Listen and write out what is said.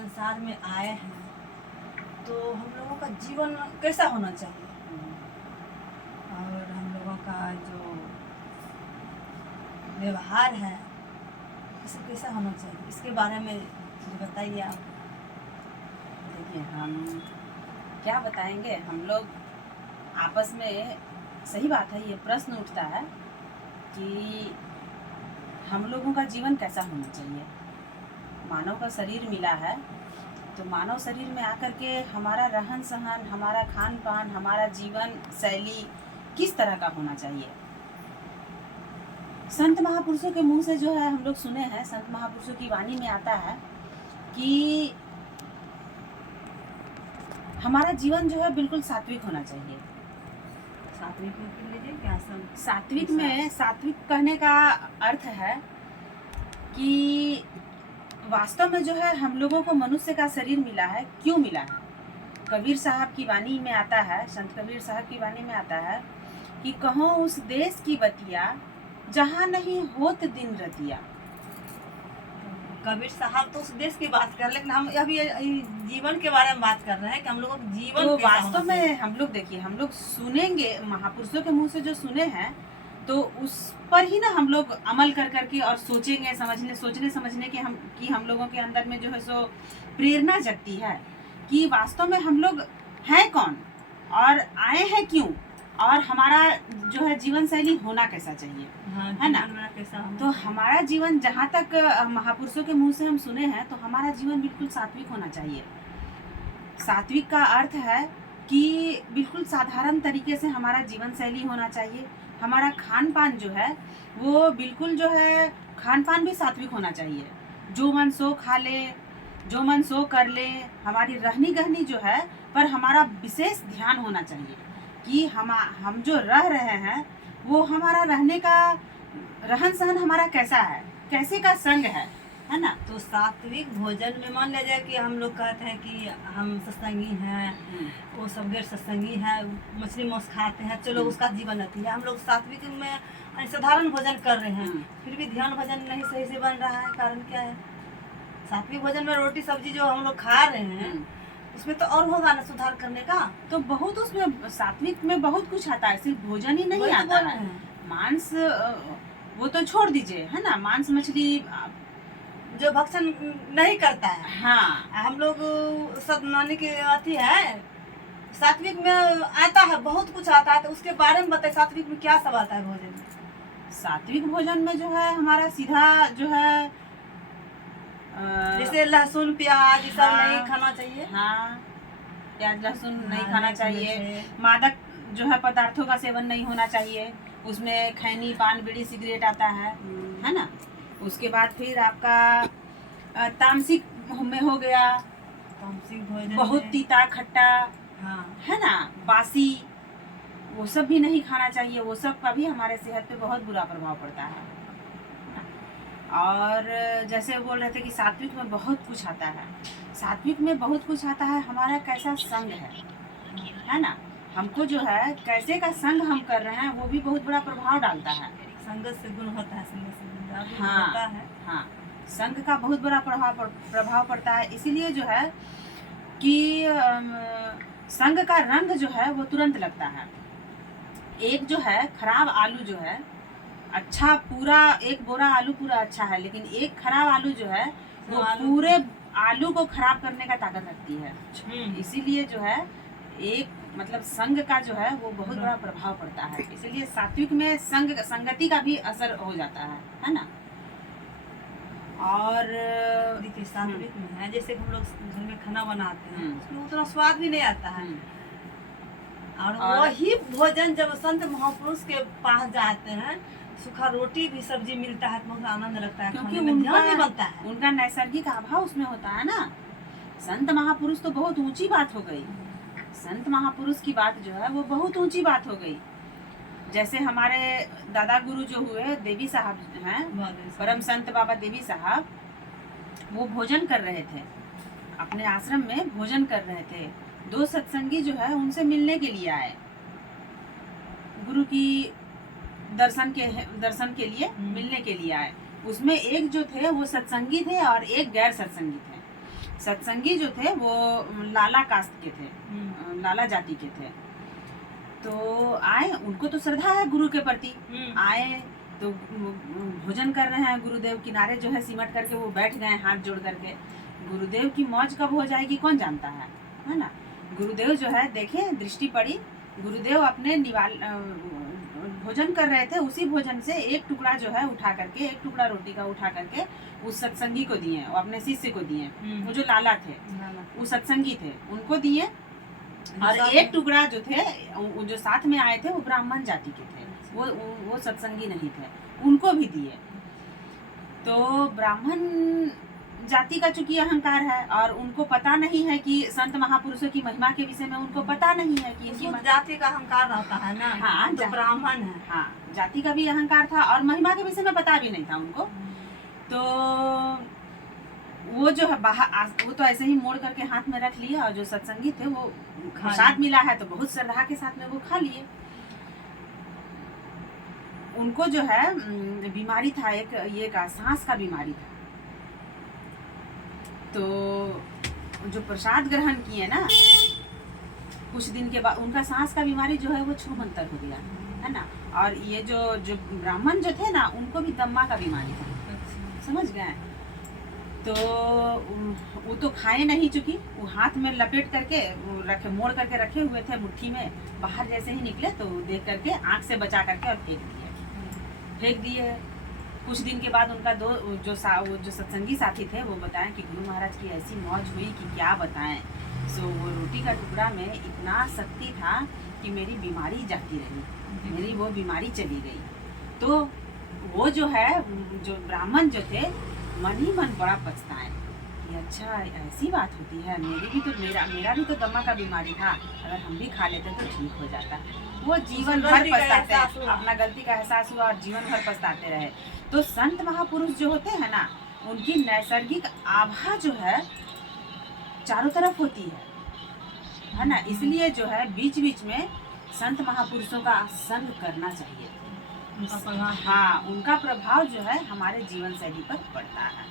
संसार में आए हैं तो हम लोगों का जीवन कैसा होना चाहिए और हम लोगों का जो व्यवहार है इसे कैसा होना चाहिए, इसके बारे में मुझे बताइए आप। देखिए, हम क्या बताएंगे, हम लोग आपस में, सही बात है, ये प्रश्न उठता है कि हम लोगों का जीवन कैसा होना चाहिए। मानव का शरीर मिला है तो मानव शरीर में आकर के हमारा रहन सहन, हमारा खान पान, हमारा जीवन शैली किस तरह का होना चाहिए। संत महापुरुषों के मुंह से जो है हम लोग सुने हैं, संत महापुरुषों की वाणी में आता है कि हमारा जीवन जो है बिल्कुल सात्विक होना चाहिए। सात्विक में लीजिए क्या सब। सात्विक में, सात्विक कहने का अर्थ है कि वास्तव में जो है हम लोगों को मनुष्य का शरीर मिला है, क्यों मिला है। कबीर साहब की वाणी में आता है, संत कबीर साहब की वाणी में आता है कि कहो उस देश की बतिया जहाँ नहीं होत दिन रतिया। कबीर साहब तो उस देश की बात कर, लेकिन हम अभी जीवन के बारे में बात कर रहे हैं कि हम लोगों का जीवन तो कैसा वास्तव होना चाहिए। में हम लोग, देखिए, हम लोग सुनेंगे महापुरुषों के मुंह से जो सुने हैं तो उस पर ही ना हम लोग अमल कर करके और सोचेंगे, सोचने समझने के हम लोगों के अंदर में जो है सो प्रेरणा जगती है कि वास्तव में हम लोग हैं कौन और आए हैं क्यों और हमारा जो है जीवन शैली होना कैसा चाहिए। हाँ, है ना। जीवन कैसा होना तो चाहिए। हमारा जीवन, जहाँ तक महापुरुषों के मुंह से हम सुने हैं, तो हमारा जीवन बिल्कुल सात्विक होना चाहिए। सात्विक का अर्थ है कि बिल्कुल साधारण तरीके से हमारा जीवन शैली होना चाहिए। हमारा खान पान जो है वो बिल्कुल जो है, खान पान भी सात्विक होना चाहिए। जो मन सो खा ले, जो मन सो कर ले। हमारी रहनी गहनी जो है पर हमारा विशेष ध्यान होना चाहिए कि हम जो रह रहे हैं वो हमारा रहने का रहन सहन हमारा कैसा है, कैसे का संग है ना। तो सात्विक भोजन में मान लिया जाए कि हम लोग कहते हैं कि हम सत्संगी हैं, वो सब गैर सत्संगी हैं, मछली मांस खाते हैं, चलो उसका जीवन रहती है। हम लोग सात्विक में साधारण भोजन कर रहे हैं, फिर भी ध्यान भजन नहीं सही से बन रहा है। कारण क्या है? सात्विक भोजन में रोटी सब्जी जो हम लोग खा रहे हैं उसमें तो और होगा ना सुधार करने का। तो बहुत उसमें सात्विक में बहुत कुछ आता है, सिर्फ भोजन ही नहीं आता है। मांस वो तो छोड़ दीजिए, है ना। मांस मछली जो भक्षण नहीं करता है। हाँ, हम लोग सब माने के अथी है, सात्विक में आता है, बहुत कुछ आता है। तो उसके बारे में बताए, सात्विक में क्या सब आता है भोजन में। सात्विक भोजन में जो है हमारा सीधा जो है जैसे लहसुन प्याज ये सब हाँ, नहीं खाना चाहिए। हाँ, प्याज लहसुन नहीं हाँ, खाना चाहिए। मादक जो है पदार्थों का सेवन नहीं होना चाहिए। उसमें खैनी, पान, बीड़ी, सिगरेट आता है ना। उसके बाद फिर आपका तामसिक में हो गया, तामसिक भोजन बहुत तीता खट्टा, हाँ, है ना, बासी, वो सब भी नहीं खाना चाहिए। वो सब का भी हमारे सेहत पे बहुत बुरा प्रभाव पड़ता है। और जैसे बोल रहे थे कि सात्विक में बहुत कुछ आता है, सात्विक में बहुत कुछ आता है। हमारा कैसा संग है ना, हमको जो है कैसे का संग हम कर रहे हैं वो भी बहुत बड़ा प्रभाव डालता है। संगत से गुण होता है, संगत से गुण हाँ, होता है। हाँ, संग का बहुत बड़ा प्रभाव पड़ता है। इसीलिए जो है कि संग का रंग जो है वो तुरंत लगता है। एक जो है खराब आलू जो है, अच्छा पूरा एक बोरा आलू पूरा अच्छा है, लेकिन एक खराब आलू जो है वो पूरे आलू को खराब करने का ताकत रखती है। इसीलिए जो है एक मतलब संग का जो है वो बहुत बड़ा प्रभाव पड़ता है। इसीलिए सात्विक में संगति का भी असर हो जाता है ना। और देखिए सात्विक में है, जैसे हम लोग घर में खाना बनाते हैं उसमें उतना स्वाद भी नहीं आता है। और वही भोजन जब संत महापुरुष के पास जाते हैं, सूखा रोटी भी सब्जी मिलता है तो बहुत आनंद लगता है, क्योंकि ध्यान भी बनता है। उनका नैसर्गिक अभाव उसमें होता है ना। संत महापुरुष तो बहुत ऊंची बात हो गई। संत महापुरुष की बात जो है वो बहुत ऊंची बात हो गई। जैसे हमारे दादा गुरु जो हुए देवी साहब हैं, परम संत बाबा देवी साहब, वो भोजन कर रहे थे, अपने आश्रम में भोजन कर रहे थे। दो सत्संगी जो है उनसे मिलने के लिए आए, गुरु की दर्शन के लिए मिलने के लिए आए। उसमें एक जो थे वो सत्संगी थे और एक गैर सत्संगी थे। सत्संगी जो थे वो लाला कास्ट के थे, लाला जाति के थे। तो आए, उनको तो श्रद्धा है गुरु के प्रति, आए तो भोजन कर रहे हैं, गुरुदेव किनारे जो है सिमट करके वो बैठ गए हाथ जोड़ करके। गुरुदेव की मौज कब हो जाएगी कौन जानता है ना। गुरुदेव जो है देखे, दृष्टि पड़ी, गुरुदेव अपने भोजन कर रहे थे, उसी भोजन से एक टुकड़ा जो है उठा करके, एक टुकड़ा रोटी का उठा करके उस सत्संगी को दिए, और अपने शिष्य को दिए, वो जो लाला थे वो सत्संगी थे उनको दिए। और एक टुकड़ा जो थे, वो जो साथ में आए थे वो ब्राह्मण जाति के थे, वो सत्संगी नहीं थे, उनको भी दिए। तो ब्राह्मण जाति का चूंकि अहंकार है और उनको पता नहीं है कि संत महापुरुषों की महिमा के विषय में उनको पता नहीं है कि इनकी जाति का अहंकार रहता है ना। हाँ, तो ब्राह्मण है। हाँ, जाति का भी अहंकार था और महिमा के विषय में पता भी नहीं था उनको। तो वो जो है बाहर, वो तो ऐसे ही मोड़ करके हाथ में रख लिया, और जो सत्संगी थे वो प्रसाद मिला है तो बहुत श्रद्धा के साथ में वो खा लिए। उनको जो है बीमारी था, एक ये का सांस का बीमारी था। तो जो प्रसाद ग्रहण किए ना, कुछ दिन के बाद उनका सांस का बीमारी जो है वो छूमंतर हो गया, है ना। और ये जो ब्राह्मण जो थे ना, उनको भी दम्मा का बीमारी था, समझ गए। तो वो तो खाए नहीं, चुकी वो हाथ में लपेट करके रखे, मोड़ करके रखे हुए थे मुट्ठी में। बाहर जैसे ही निकले तो देख करके आंख से बचा करके और फेंक दिए। कुछ दिन के बाद उनका वो जो सत्संगी साथी थे वो बताएं कि गुरु महाराज की ऐसी मौज हुई कि क्या बताएं। सो वो रोटी का टुकड़ा में इतना शक्ति था कि मेरी बीमारी जाती रही, मेरी वो बीमारी चली गई। तो वो जो है, जो ब्राह्मण जो थे, मन ही मन बड़ा पछताए कि अच्छा ऐसी बात होती है, मेरा भी तो दमा का बीमारी था, अगर हम भी खा लेते तो ठीक हो जाता। वो जीवन भर पछताते, अपना गलती का एहसास हुआ और जीवन भर पछताते रहे। तो संत महापुरुष जो होते हैं ना, उनकी नैसर्गिक आभा जो है चारों तरफ होती है ना। इसलिए जो है बीच बीच में संत महापुरुषों का संग करना चाहिए। हाँ, उनका प्रभाव जो है हमारे जीवन शैली पर पड़ता है।